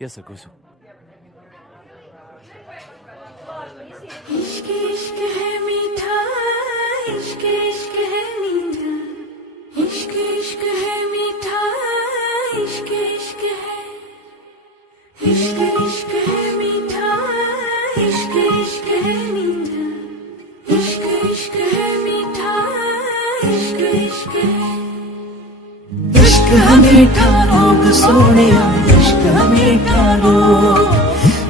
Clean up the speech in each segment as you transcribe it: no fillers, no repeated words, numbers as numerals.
Yes, sir, go so. इश्क इश्क है मीठा, इश्क इश्क है मीठा, इश्क इश्क है मीठा, इश्क इश्क है, इश्क इश्क है मीठा, इश्क इश्क है मीठा, इश्क इश्क है मीठा, इश्क इश्क है। इश्क है मीठा रोग सोनिया, इश्क है मीठा रोग,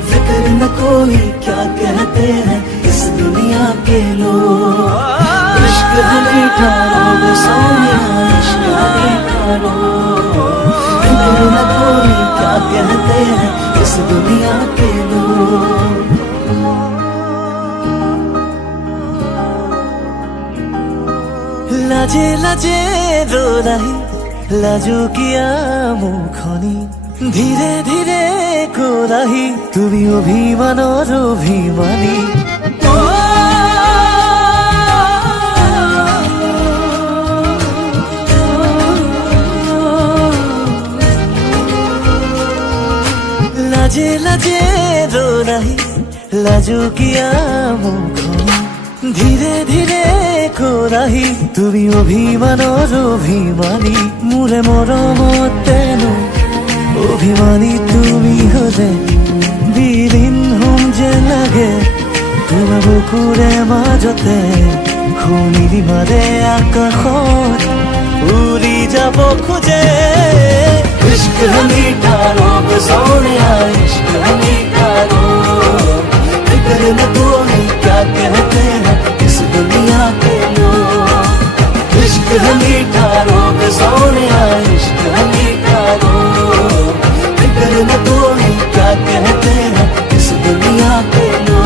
फिक्र न कोई क्या कहते हैं इस दुनिया के लोग। इश्क है मीठा रोग सोनिया, इश्क है मीठा रोग, फिक्र न कोई क्या कहते हैं इस दुनिया के लोग। लाजे लाजे रो रही लाजो किया मुखनी, ধীরে ধীরে কোরাহি তুমি অভিমানর অভিমানী। লাজে লাজে রোনাহি লাজো কিয়া মুখনি, ধীরে ধীরে কোরাহি তুমি অভিমানর অভিমানী। মোরে মৰমতেনো অভিমানী তুমি হলে বিলীন হম যে লাগে, তোমাৰ বুকুৰে মাজতে খুলি মাৰে আকাশত উৰি যাব খোজে। ইশ্ক है मीठा रोग सोनिया, इश्क है मीठा रोग, फिक्र न कोई क्या कहते हैं इस दुनिया के लोग। इश्क है मीठा रोग सोनिया, इश्क है मीठा रोग, फिक्र न कोई क्या कहते हैं इस दुनिया के लोग।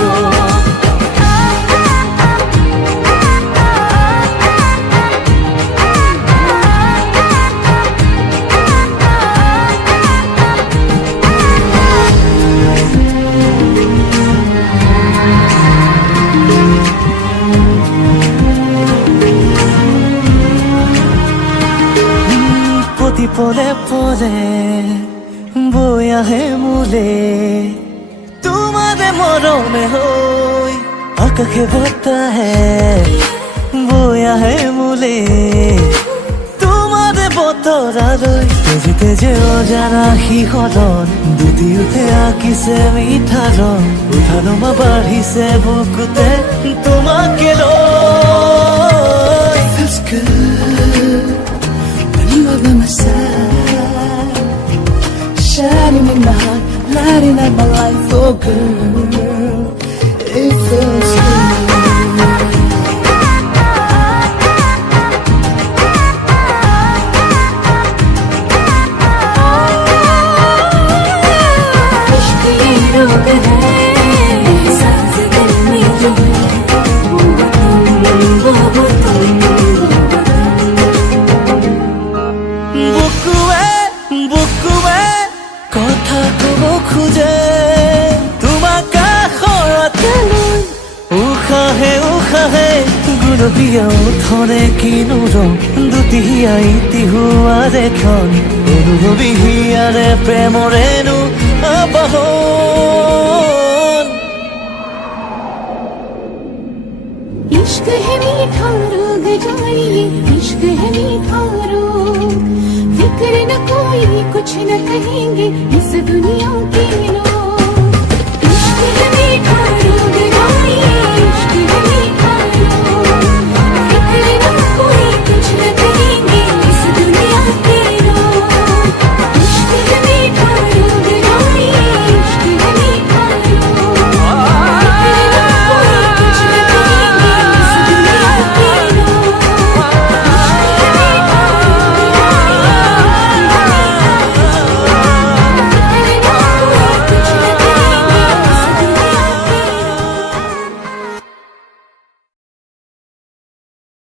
প্রতি পলে পলে বই আহে মূলে তোমাদের মরণে হই, আকাশে বতাহে বই আহে মূলে তোমাদের বতরালৈ। তেজে তেজে অজানা শিহৰণ দুটি উঠে আঁকিছে মিঠা ৰং, উঠা নমা বাঢ়িছে বুকুতে তোমাকে লৈ। You are by my side, shining in my heart, lighting up my life, oh girl, it feels good. इश्क ये रोग है, सांस दिल में जो है, वो तुम বুকুৱে কথা কব খোজে, তোমাক কাষতে লৈ উশাহে উশাহে গুলপীয়া উঠনে কিনো ৰং, দুটি আইতি হোৱা দেখোন অনুভৱী হিয়াৰে প্ৰেমৰেনো আবাহন। इश्क है मीठा रोग जानिए, इश्क है मीठा रोग, फिक्र न कोई कुछ न कहेंगे